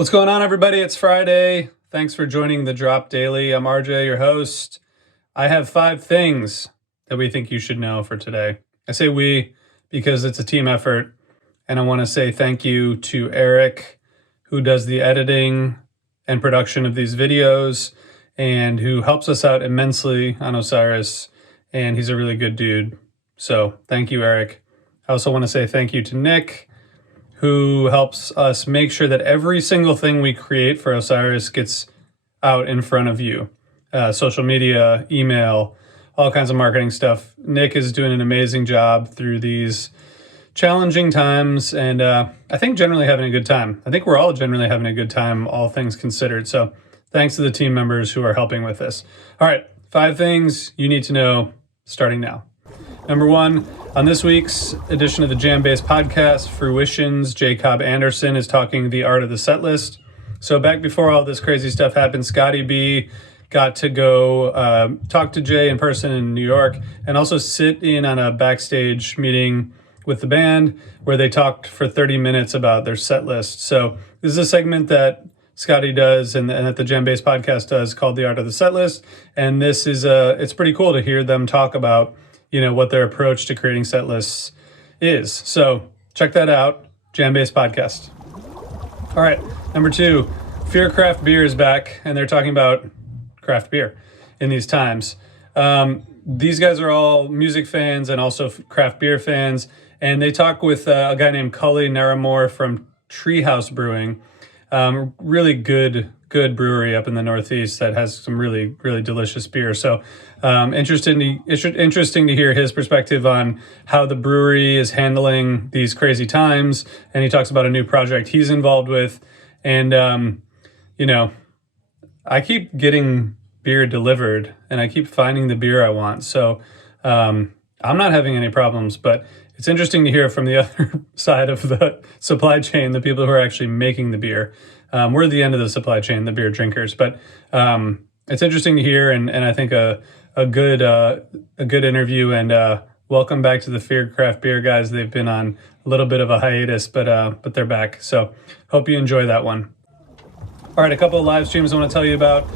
What's going on, everybody? It's Friday. Thanks for joining the Drop Daily. I'm RJ, your host. I have 5 things that we think you should know for today. I say we because it's a team effort, and I want to say thank you to Eric, who does the editing and production of these videos and who helps us out immensely on Osiris, and he's a really good dude. So thank you, Eric. I also want to say thank you to Nick, who helps us make sure that every single thing we create for Osiris gets out in front of you. Social media, email, all kinds of marketing stuff. Nick is doing an amazing job through these challenging times, and I think generally having a good time. I think we're all generally having a good time, all things considered. So thanks to the team members who are helping with this. All right, 5 things you need to know starting now. Number 1, on this week's edition of the Jam-Based Podcast, Fruition's Jacob Anderson is talking the art of the set list. So back before all this crazy stuff happened, Scotty B got to go talk to Jay in person in New York and also sit in on a backstage meeting with the band where they talked for 30 minutes about their set list. So this is a segment that Scotty does and that the Jam-Based Podcast does called the art of the set list. And this is it's pretty cool to hear them talk about what their approach to creating set lists is. So check that out, Jam-Based Podcast. All right, number 2, Fear Craft Beer is back, and they're talking about craft beer in these times. These guys are all music fans and also craft beer fans, and they talk with a guy named Cully Naramore from Treehouse Brewing, really good brewery up in the Northeast that has some really, really delicious beer. So interesting to hear his perspective on how the brewery is handling these crazy times. And he talks about a new project he's involved with. And, I keep getting beer delivered and I keep finding the beer I want. So I'm not having any problems, but it's interesting to hear from the other side of the supply chain, the people who are actually making the beer. We're at the end of the supply chain, the beer drinkers, but it's interesting to hear, and I think a good interview. And welcome back to the Fear Craft Beer guys. They've been on a little bit of a hiatus, but they're back. So hope you enjoy that one. All right, a couple of live streams I want to tell you about.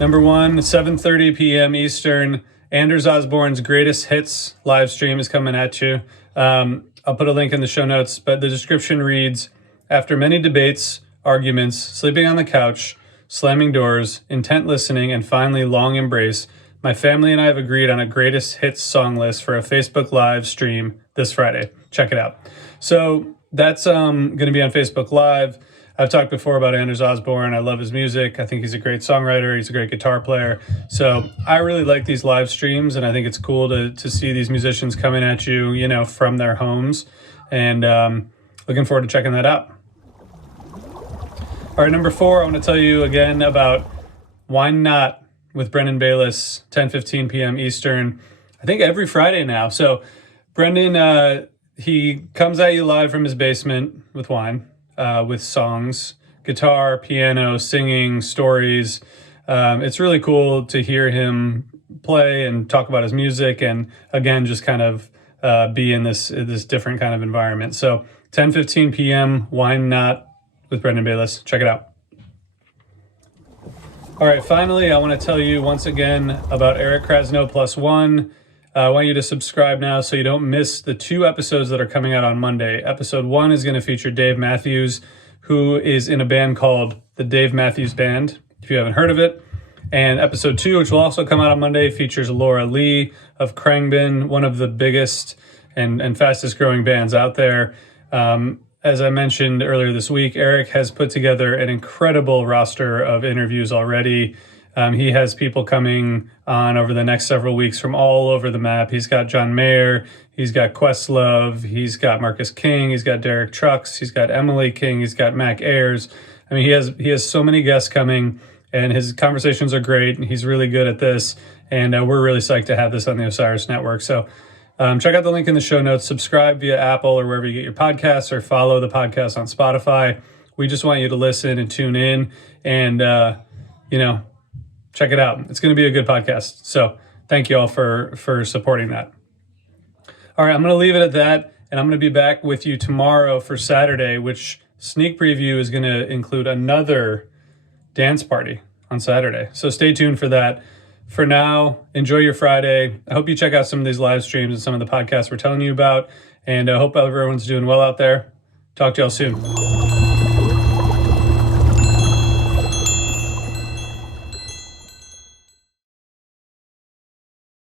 Number 1, 7:30 p.m. Eastern, Anders Osborne's Greatest Hits live stream is coming at you. I'll put a link in the show notes, but the description reads, after many debates, arguments, sleeping on the couch, slamming doors, intent listening, and finally long embrace, my family and I have agreed on a greatest hits song list for a Facebook Live stream this Friday. Check it out. So that's going to be on Facebook Live. I've talked before about Anders Osborne. I love his music. I think he's a great songwriter. He's a great guitar player. So I really like these live streams, and I think it's cool to see these musicians coming at you, from their homes. And looking forward to checking that out. All right, number 4, I want to tell you again about Wine Not with Brendan Bayless, 10:15 p.m. Eastern. I think every Friday now. So Brendan, he comes at you live from his basement with wine, with songs, guitar, piano, singing, stories. It's really cool to hear him play and talk about his music, and again, just kind of be in this different kind of environment. So 10:15 p.m. Wine Not with Brendan Bayless. Check it out. All right, finally, I want to tell you once again about Eric Krasno Plus One. I want you to subscribe now so you don't miss the 2 episodes that are coming out on Monday. Episode 1 is going to feature Dave Matthews, who is in a band called the Dave Matthews Band, if you haven't heard of it. And episode 2, which will also come out on Monday, features Laura Lee of Khruangbin, one of the biggest and fastest growing bands out there. As I mentioned earlier this week, Eric has put together an incredible roster of interviews already. He has people coming on over the next several weeks from all over the map. He's got John Mayer, he's got Questlove, he's got Marcus King, he's got Derek Trucks, he's got Emily King, he's got Mac Ayers. I mean, he has so many guests coming, and his conversations are great, and he's really good at this. And we're really psyched to have this on the Osiris Network. So check out the link in the show notes. Subscribe via Apple or wherever you get your podcasts, or follow the podcast on Spotify. We just want you to listen and tune in and, check it out. It's going to be a good podcast. So thank you all for supporting that. All right, I'm going to leave it at that, and I'm going to be back with you tomorrow for Saturday, which sneak preview is going to include another dance party on Saturday. So stay tuned for that. For now, enjoy your Friday. I hope you check out some of these live streams and some of the podcasts we're telling you about. And I hope everyone's doing well out there. Talk to y'all soon.